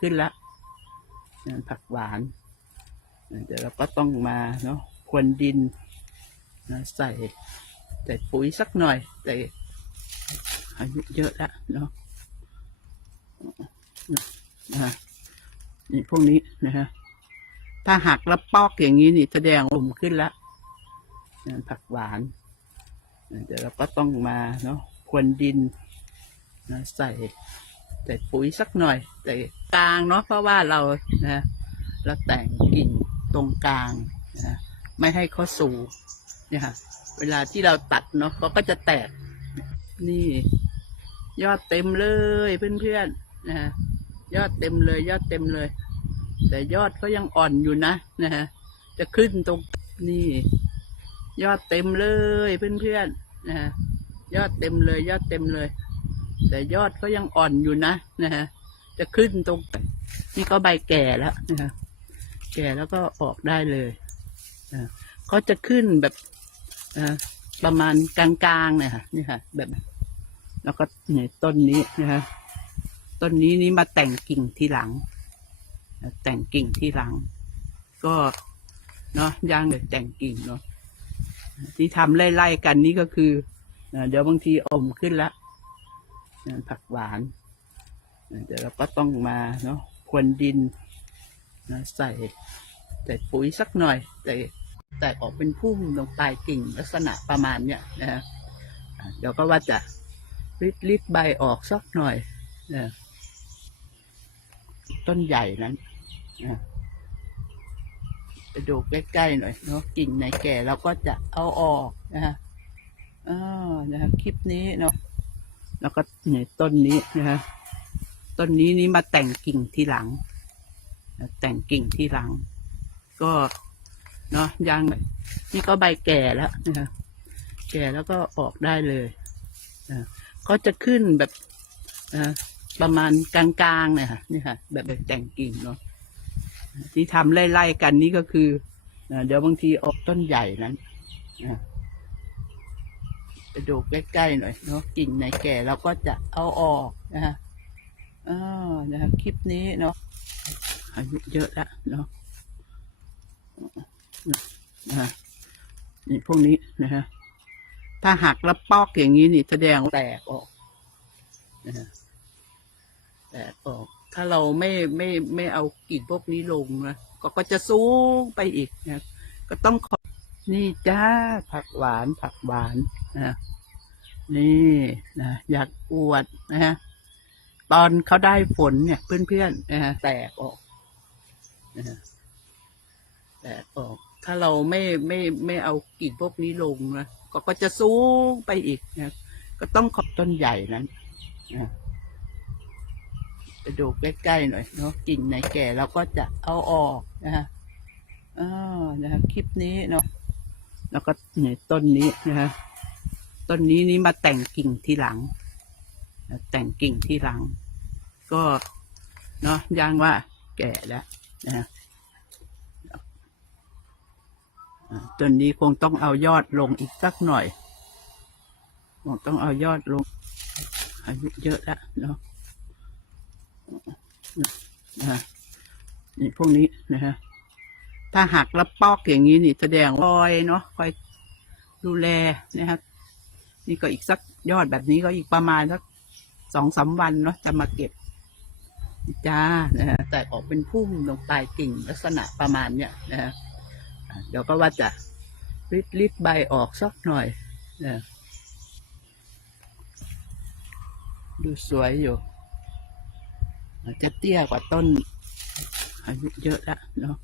ขึ้นแล้วนะผักหวาน เดี๋ยวเราก็ต้องมาเนาะควนดินนะใส่ใส่ปุ๋ยสักหน่อยแต่อายุเยอะแล้วเนาะนะนี่พวกนี้นะฮะถ้าหักแล้วปอกอย่างนี้นี่แสดงว่มขึ้นแล้วนะผักหวาน เดี๋ยวเราก็ต้องมาเนาะควนดินนะใส่ ใส่ปุ๋ยสักหน่อยแต่กลางเนาะเพราะว่าเรานะเราแต่งกิ่งตรงกลางนะไม่ให้เขาสูงเนี่ยค่ะ เวลาที่เราตัดเนาะเขาก็จะแตก นี่ ยอดเต็มเลยเพื่อนๆนะฮะยอดเต็มเลย ยอดเต็มเลย แต่ยอดก็ยังอ่อนอยู่นะนะฮะจะขึ้นตรงนี่ ยอดเต็มเลยเพื่อนๆนะฮะยอดเต็มเลย ยอดเต็มเลย แต่ยอดก็ยังอ่อนอยู่นะนะฮะจะขึ้นตรง นี่ก็ใบแก่แล้วนะฮะแก่แล้วก็ออกได้เลยนะเขาจะขึ้นแบบอประมาณกลางๆเนี่ยค่ะนี่ค่ะ แบบ แล้วก็เนี่ยต้นนี้นะฮะต้นนี้นี่มาแต่งกิ่งทีหลัง แต่งกิ่งทีหลัง ก็เนาะย่างเลยแต่งกิ่งเนาะที่ทำไล่ๆกันนี่ก็คือเดี๋ยวบางทีอมขึ้นแล้ว ผักหวาน เดี๋ยวเราก็ต้องมาเนาะควนดินนะใส่ใส่ปุ๋ยสักหน่อยแต่แต่ออกเป็นพุ่มลงปลายกิ่งลักษณะประมาณเนี้ยนะเดี๋ยวก็ว่าจะริดริดใบออกสักหน่อยนะต้นใหญ่นั้นนะไปดูใกล้ๆหน่อยเนาะกิ่งไหนแก่เราก็จะเอาออกนะฮะอ่านะครับคลิปนี้เนาะ แล้วก็เนี่ยต้นนี้นะฮะต้นนี้นี่มาแต่งกิ่งทีหลัง แต่งกิ่งทีหลัง ก็เนาะยังนี่ก็ใบแก่แล้วนะฮะแก่แล้วก็ออกได้เลยนะก็จะขึ้นแบบอ่าประมาณกลางๆเนี่ยค่ะนี่ค่ะ แบบแต่งกิ่งเนาะที่ทำไล่ๆกันนี่ก็คือเดี๋ยวบางทีออกต้นใหญ่นั้น ไปดูใกล้ๆหน่อยเนาะกิ่งไหนแก่เราก็จะเอาออกนะฮะอ่านะครับคลิปนี้เนาะอายุเยอะล้วเนาะนะฮะนี่พวกนี้นะฮะถ้าหักแล้วปอกอย่างนี้นี่แสดงแตกออกนะฮะแตกออก ถ้าเราไม่ไม่ไม่เอากิ่งพวกนี้ลงนะก็ก็จะสูงไปอีกนะก็ต้องขอนี่จ้าผักหวานผักหวาน นะนี่นะอยากอวดนะฮะตอนเขาได้ฝนเนี่ย เพื่อนๆนะฮะแตกออกนะฮะแตกออก ถ้าเราไม่ไม่ไม่เอากิ่งพวกนี้ลงนะก็ก็จะสูงไปอีกนะก็ต้องขอบต้นใหญ่นั้นนะไปดูใกล้ๆหน่อยเนาะกิ่งไหนแก่เราก็จะเอาออกนะฮะอ่านะครับคลิปนี้เนาะแล้วก็เนี่ยต้นนี้นะฮะ ต้นนี้นี่มาแต่งกิ่งทีหลัง แต่งกิ่งทีหลัง ก็เนาะย่างว่าแก่แล้วนะฮะต้นนี้คงต้องเอายอดลงอีกสักหน่อยคงต้องเอายอดลง อายุเยอะแล้วเนาะนะนี่พวกนี้นะฮะถ้าหักแล้วปอกอย่างนี้นี่แสดงว่าคอยเนาะคอยดูแลนะครับ นี่ก็อีกสักยอดแบบนี้ก็อีกประมาณสักสองสามวันเนาะจะมาเก็บจ้านะฮะแต่ออกเป็นพุ่มลงปลายกิ่งลักษณะประมาณเนี้ยนะฮะเดี๋ยวก็ว่าจะริดริดใบออกสักหน่อยนะดูสวยอยู่จะเตี้ยกว่าต้นอายุเยอะแล้วเนาะ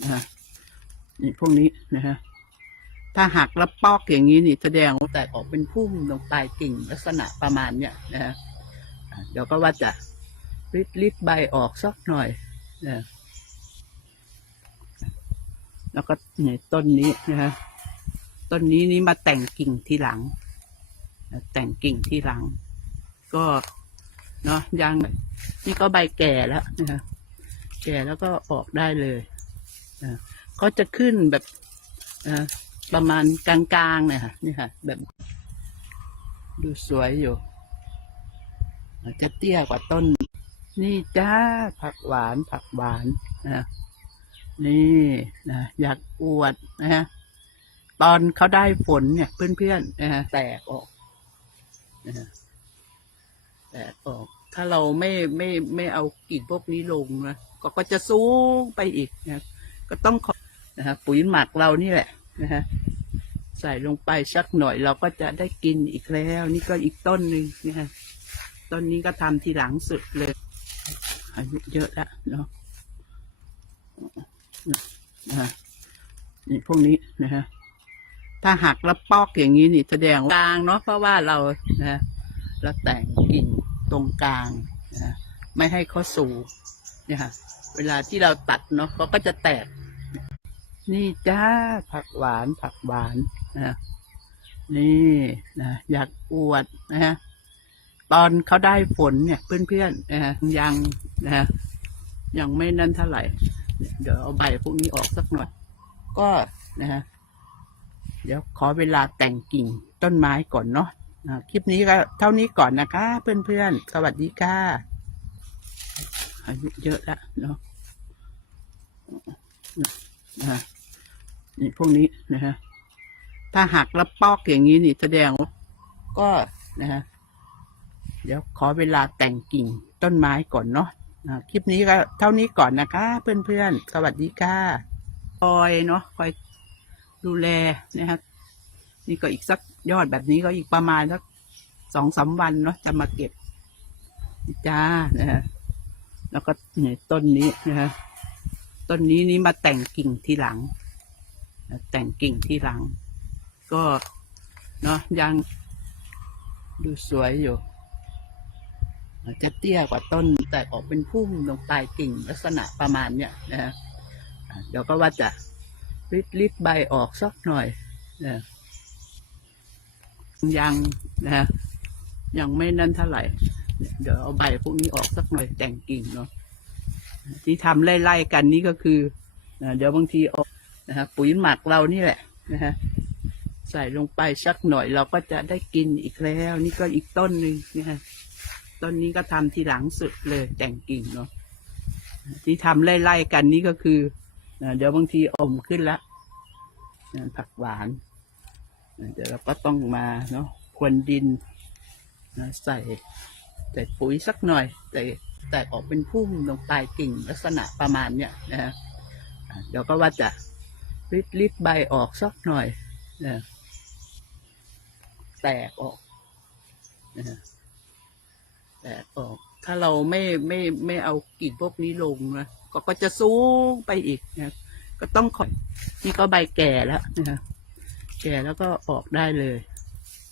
นะฮะนี่พวกนี้นะฮะ ถ้าหักแล้วปอกอย่างนี้นี่แสดงว่าแตกออกเป็นพุ่มลงปลายกิ่งลักษณะประมาณเนี้ยนะฮะเดี๋ยวก็ว่าจะริดริดใบออกสักหน่อยนะแล้วก็เนี่ยต้นนี้นะฮะต้นนี้นี่มาแต่งกิ่งทีหลัง แต่งกิ่งทีหลัง ก็เนาะยังนี่ก็ใบแก่แล้วนะฮะแก่แล้วก็ออกได้เลยนะก็จะขึ้นแบบอ่า ประมาณกลางๆเนี่ยค่ะนี่ค่ะ แบบ ดูสวยอยู่จะเตี้ยกว่าต้น นี่จ้าผักหวานผักหวานนะนี่นะอยากอวดนะฮะตอนเขาได้ฝนเนี่ย เพื่อนๆนะฮะแตกออกนะฮะแตกออก ถ้าเราไม่ไม่ไม่เอากิ่งพวกนี้ลงนะก็ก็จะสูงไปอีกนะก็ต้องขอนะฮะปุ๋ยหมักเรานี่แหละ นะฮะใส่ลงไปสักหน่อยเราก็จะได้กินอีกแล้ว นี่ก็อีกต้นหนึ่งนะฮะต้นนี้ก็ทำทีหลังสุดเลยอายุเยอะแล้วเนาะนะฮะนี่พวกนี้นะฮะถ้าหักแล้วปอกอย่างนี้นี่แสดงกลางเนาะเพราะว่าเรานะเราแต่งกิ่งตรงกลางนะไม่ให้เขาสูงเนี่ยฮะเวลาที่เราตัดเนาะเขาก็จะแตก นี่จ้าผักหวานผักหวานนะนี่นะอยากอวดนะฮะตอนเขาได้ฝนเนี่ย เพื่อนๆนะฮะยังนะฮะยังไม่นั่นเท่าไหร่ เดี๋ยวเอาใบพวกนี้ออกสักหน่อย ก็นะฮะเดี๋ยวขอเวลาแต่งกิ่งต้นไม้ก่อนเนาะคลิปนี้ก็เท่านี้ก่อนนะคะ เพื่อนๆ สวัสดีค่ะอายุเยอะแล้วเนาะ นี่พวกนี้นะฮะถ้าหักแล้วปอกอย่างนี้นี่แสดงว่าก็นะฮะเดี๋ยวขอเวลาแต่งกิ่งต้นไม้ก่อนเนาะคลิปนี้ก็เท่านี้ก่อนนะคะ เพื่อนๆ สวัสดีค่ะคอยเนาะคอยดูแลนะครับนี่ก็อีกสักยอดแบบนี้ก็อีกประมาณสักสองสามวันเนาะจะมาเก็บจ้านะฮะแล้วก็เนี่ยต้นนี้นะฮะต้นนี้นี่มาแต่งกิ่งทีหลัง แต่งกิ่งทีหลัง ก็เนาะยังดูสวยอยู่จะเตี้ยกว่าต้น แต่ออกเป็นพุ่มลงปลายกิ่งลักษณะประมาณเนี้ยนะฮะเดี๋ยวก็ว่าจะริดริดใบออกสักหน่อยนะยังนะฮะยังไม่นั่นเท่าไหร่ เดี๋ยวเอาใบพวกนี้ออกสักหน่อยแต่งกิ่งเนาะที่ทำไล่ๆกันนี่ก็คือเดี๋ยวบางทีเอา นะฮะปุ๋ยหมักเรานี่แหละนะฮะใส่ลงไปสักหน่อยเราก็จะได้กินอีกแล้ว นี่ก็อีกต้นหนึ่งนะฮะต้นนี้ก็ทำทีหลังสุดเลยแต่งกิ่งเนาะที่ทำไล่ๆกันนี่ก็คือนะเดี๋ยวบางทีอมขึ้นละนะผักหวานนะเดี๋ยวเราก็ต้องมาเนาะควนดินนะใส่ใส่ปุ๋ยสักหน่อยแต่แต่ออกเป็นพุ่มลงปลายกิ่งลักษณะประมาณเนี้ยนะฮะเดี๋ยวก็ว่าจะ ริดริดใบออกสักหน่อยนะแตกออกนะแตกออก ถ้าเราไม่ไม่ไม่เอากิ่งพวกนี้ลงนะก็ก็จะสูงไปอีกนะก็ต้องคอยนี่ก็ใบแก่แล้วนะแก่แล้วก็ออกได้เลย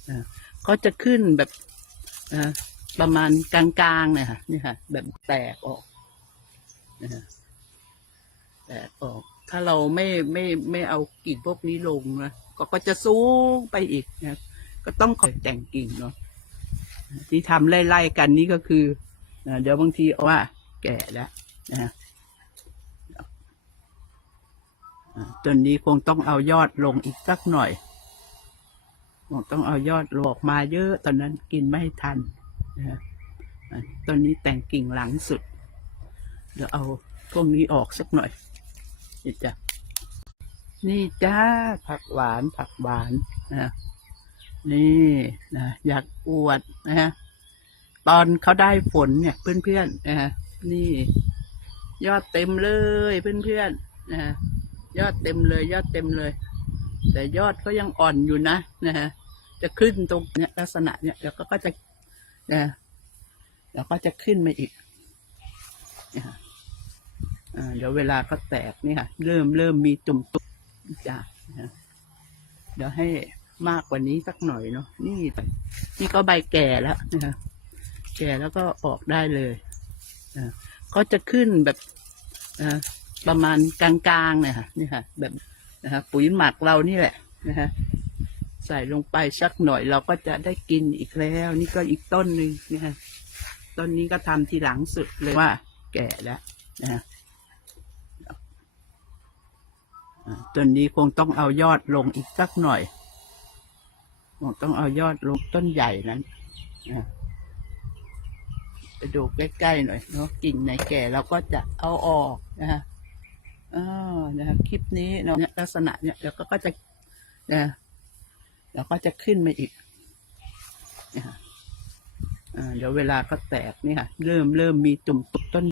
นะก็จะขึ้นแบบนะประมาณกลางๆเนี่ยค่ะนี่ค่ะ แบบแตกออกนะแตกออก ถ้าเราไม่ไม่ไม่เอากิ่งพวกนี้ลงนะก็ก็จะสูงไปอีกนะก็ต้องคอยแต่งกิ่งเนาะที่ทำไล่ๆกันนี่ก็คือนะเดี๋ยวบางทีว่า แก่แล้วนะฮะต้นนี้คงต้องเอายอดลงอีกสักหน่อยคงต้องเอายอดลงออกมาเยอะ ตอนนั้นกินไม่ทันนะฮะต้นนี้แต่งกิ่งหลังสุด เดี๋ยวเอาพวกนี้ออกสักหน่อย นี่จ้ะนี่จ้าผักหวานผักหวานนะนี่นะอยากอวดนะฮะตอนเขาได้ฝนเนี่ยเพื่อนๆนะฮะนี่ ยอดเต็มเลยเพื่อนๆนะฮะยอดเต็มเลย ยอดเต็มเลย แต่ยอดก็ยังอ่อนอยู่นะนะฮะจะขึ้นตรงเนี้ยลักษณะเนี้ยเดี๋ยวก็จะนะเดี๋ยวก็จะขึ้นมาอีกนะ เดี๋ยวเวลาก็แตกเนี่ยเริ่มเริ่มมีตุ่มตุ่มจ้ะเดี๋ยวให้มากกว่านี้สักหน่อยเนาะนี่นี่ก็ใบแก่แล้วนะคะแก่แล้วก็ออกได้เลยอ่าก็จะขึ้นแบบประมาณกลางๆเนี่ยค่ะนี่ค่ะ แบบนะคะปุ๋ยหมักเรานี่แหละนะคะใส่ลงไปสักหน่อยเราก็จะได้กินอีกแล้ว นี่ก็อีกต้นหนึ่งนะคะต้นนี้ก็ทำทีหลังสุดเลยว่า แก่แล้วนะอ่า ต้นนี้คงต้องเอายอดลงอีกสักหน่อย คงต้องเอายอดลงต้นใหญ่นั้นนะดูใกล้ๆหน่อยเนาะกิ่งไหนแก่เราก็จะเอาออกนะคะอ่านะคะคลิปนี้เนาะลักษณะเนี่ยแล้วก็ก็จะนะแล้วก็จะขึ้นมาอีกนะคะเดี๋ยวเวลาก็แตกนี่ค่ะ เริ่มเริ่มมีตุ่มตุ่ม